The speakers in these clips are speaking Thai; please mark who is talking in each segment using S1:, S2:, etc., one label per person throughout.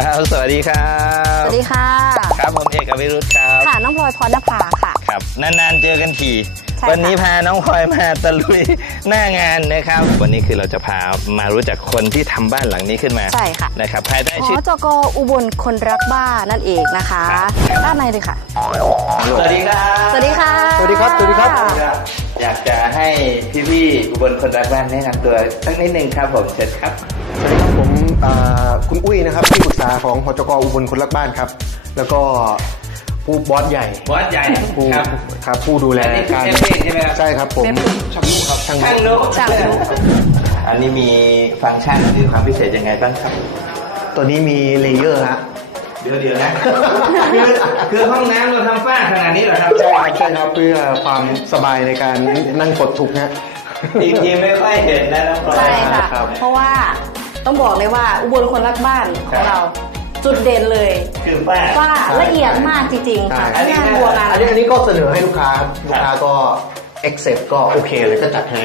S1: ครับสวัสดีครับ
S2: สวัสดีค่ะ
S1: ครับผมเอกอวิรุธครับ
S2: ค่ะน้องพลอยพรณภาค่ะ
S1: ครับนานๆเจอกันทีวันนี้พาน้องพลอยมาตะลุยหน้างานนะครับวันนี้คือเราจะพามารู้จักคนที่ทำบ้านหลังนี้ขึ้นมา
S2: ใช่ค่ะ
S1: นะครับภายใต้ชื่อ
S2: จก.อุบลคนรักบ้านนั่นเองนะคะด้านในเลยค่ะ
S1: สวัสดีครับ
S2: สวัสดีค่ะ
S3: สวัสดีครับสวัสดีครับ
S1: อยากจะให้พี่อุบลคนรักบ้านแนะนำตัวสักนิดนึงครับผมเชิญครับ
S3: สวัสดีครับผมคุณอุ้ยนะครับที่ปรึกษาของหจก.อุบลคนรักบ้านครับแล้วก็ผู้บอสใหญ่ผู้ครับผู้ดูแลการ
S1: ใช่ไหมครับ
S3: ใช่ครับผมช่างนุครับ
S1: ช่างนุอันนี้มีฟังก์ชันหรือความพิเศษยังไงบ้างครับ
S3: ตัวนี้มีเลเยอร์ฮะ
S1: เดี๋ยวนะคือห้องน้ำเราทำฝ้าขนาดนี้เหรอครับ
S3: ใช่ครับเพื่อความสบายในการนั่งกดทุกฮะ
S1: จริงๆไม่ค่อยเห็นนะน้องพลอย
S2: ใช่ค่ะเพราะว่าต้องบอกเลยว่าอุบลคนรักบ้านของเราจุดเด่นเลย
S1: คือฝ้า
S2: ละเอียดมากจริงๆค่ะงานบัวงาน
S3: อันนี้ก็เสนอให้ลูกค้าก็ accept ก็โอเคเลยก็จัดให้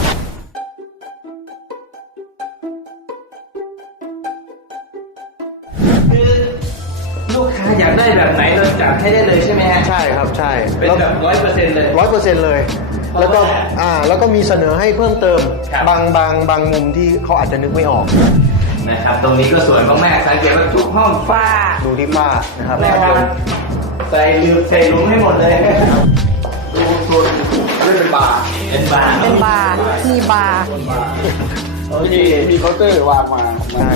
S1: คือลูกค้าอยากได้แบบไหนเราจัดให้ได้เลยใช่ไหมฮะ
S3: ใช่ครับใช่
S1: เป็นแบบ100%เลย
S3: 100%เลยแล้วก็มีเสนอให้เพิ่มเติมบางมุมที่เขาอาจจะนึกไม่ออก
S1: นะครับตรงนี้ก็สวยมากๆสังเกตว่าทุกห้องฝ้า
S3: ดูที่ฝ้านะครับ
S1: ใส่หลุมให้หมดเลยดูส่วนเป็นบาร์
S2: มีบาร์
S3: มีเคาน์เตอร์วางมา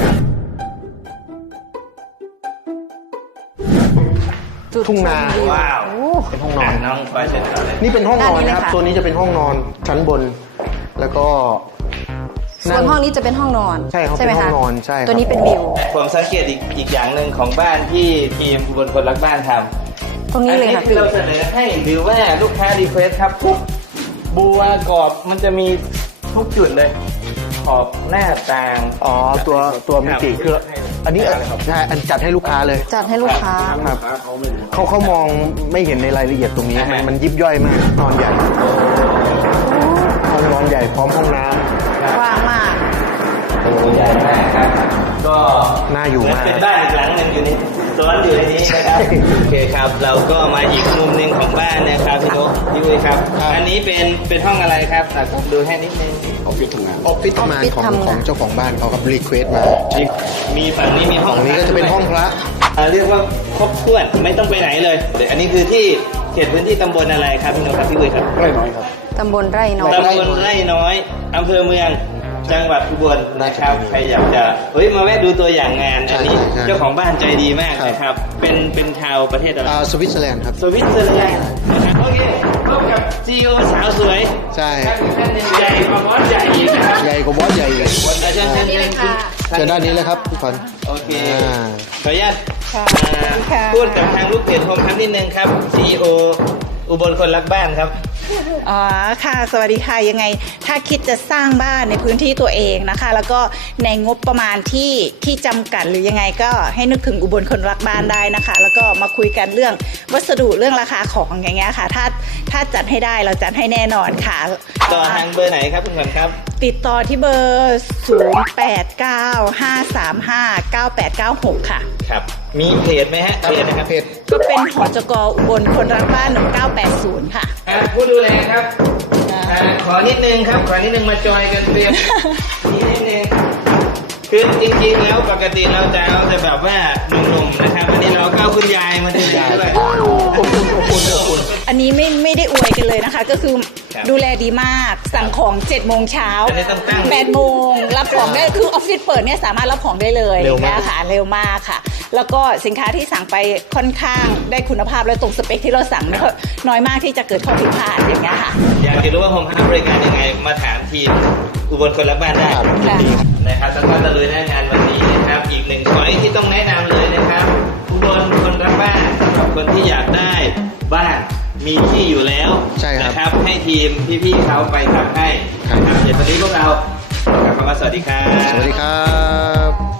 S3: ทุ่งนา
S1: ว้าว
S3: เป็นห้องนอน
S1: น้องพลอยเชิญเลย
S3: นี่เป็นห้องนอนนะครับตัวนี้จะเป็นห้องนอนชั้นบนแล้วก็
S2: ส่วนห้องนี้จะเป็นห้องนอน
S3: ใช่ครับเป็นห้องนอนใช่
S2: ตัวนี้เป็นวิว
S1: ผมสังเกตอีกอย่างหนึ่งของบ้านที่ทีมอุบลคนรักบ้านทำ
S2: ตรงนี้เลยค่ะ
S1: เราเสนอให้หรือว่าลูกค้ารีเควสครับทุกบัวกรอบมันจะมีทุกจุดเลยขอบหน้าต่าง
S3: ตัวมิติคืออันนี้ใช่อันจัดให้ลูกค้าเลย
S2: จัดให้ลูกค้า
S3: ครับเขามองไม่เห็นในรายละเอียดตรงนี้มันยิบย่อยมากนอนใหญ่ห้องนอนใหญ่พร้อมห้องน้
S2: ำว่างมาก
S1: ใหญ่มากครับก็
S3: น่าอยู่มาก
S1: เป็นบ้านอีกหลังหนึ่งอยู่นี่ซ้อนอยู่ในนี้นะครับโอเคครับเราก็มาอีกมุมหนึ่งของบ้านนะครับพี่นุ๊กพี่อุ้ยครับอันนี้เป็นห้องอะไรครับผมดูให้นิดนึง
S3: ออฟฟิศทำงานของเจ้าของบ้านเขาครับรีเควสมา
S1: มีฝั่งนี้มีห้อง
S3: นี้ก็จะเป็นห้องพระ
S1: เรียกว่าครบถ้วนไม่ต้องไปไหนเลยอันนี้คือที่เขตพื้นที่ตำบลอะไรครับพี่นุ๊กครับพี่อุ้ยครับ
S3: ไร่น้อยครับ
S2: ตำบลไร่น้อย
S1: อำเภอเมืองจังหวัดอุบลนะครับใครอยากจะมาแวะดูตัวอย่างงานอันนี้เจ้าของบ้านใจดีมากนะครับเป็นชาวประเทศอะไร
S3: สวิตเซอร์แลนด์ครับ
S1: สวิตเซอร์แลนด์นะครับโอเคพบกับ CEO สาวสวย
S3: ใช่
S1: ท่านหนึ่งใหญ่กว่าบอสใหญ่อีกนะครับ
S3: ใหญ่กว่าบอสใหญ่อีก
S1: เชิญ
S3: ด้านนี้เลยครับทุกคน
S1: โอเคขออนุญาตพูดกับทางลูกเพจโฮมครับนิดนึงครับ CEO อุบลคนรักบ้านครับ
S4: อ๋อค่ะสวัสดีค่ะยังไงถ้าคิดจะสร้างบ้านในพื้นที่ตัวเองนะคะแล้วก็ในงบประมาณที่จำกัดหรือยังไงก็ให้นึกถึงอุบลคนรักบ้านได้นะคะแล้วก็มาคุยกันเรื่องวัสดุเรื่องราคาของอย่างเงี้ยค่ะถ้าจัดให้ได้เราจัดให้แน่นอนค่ะ
S1: ต่อทางเบอร์ไหนครับคุณขวัญครับ
S4: ติดต่อที่เบอร์0895359896ค่ะ
S1: ครับมีเพจไหมฮะเพจนะครับเพจ
S4: ก็เป็นหจก.อุบลคนรักบ้าน1980ค่ะ
S1: ผู้ดูแลครับขอนิดนึงครับขอนิดนึงมาจอยกันเรียบนิดนึงคือจริงๆแล้วปกติเราจะเอาแต่แบบว่าหนุ่มๆนะครับวันนี้เราก็คุณยายมาดูแลด้วย
S4: อันนี้ไม่ได้อวยกันเลยนะคะก็คือดูแลดีมากสั่งของ7 โมงเช้า8 โมงรับของได้คือออฟฟิศเปิดเนี่ยสามารถรับของได้เลยนะคะเร็วมากค่ะแล้วก็สินค้าที่สั่งไปค่อนข้างได้คุณภาพและตรงสเปคที่เราสั่งน้อยมากที่จะเกิดข้อผิดพลาดอย่างเงี้ยค่ะ
S1: อยากจะรู้ว่าผมให้บริการยังไงมาถามทีมอุบลคนรักบ้านได้นะครับสำหรับตะลุยหน้างานวันนี้นะครับอีกหนึ่งช้อยที่ต้องแนะนำเลยนะครับอุบลคนรักบ้านสำหรับคนที่อยากได้บ้านมีที่อยู่แล้วนะครับให้ทีมพี่ๆเขาไปทำให้นะครับเดี๋ยววันนี้พวกเราขอคำว่าสวัสดีครับ
S3: สวัสดีครับ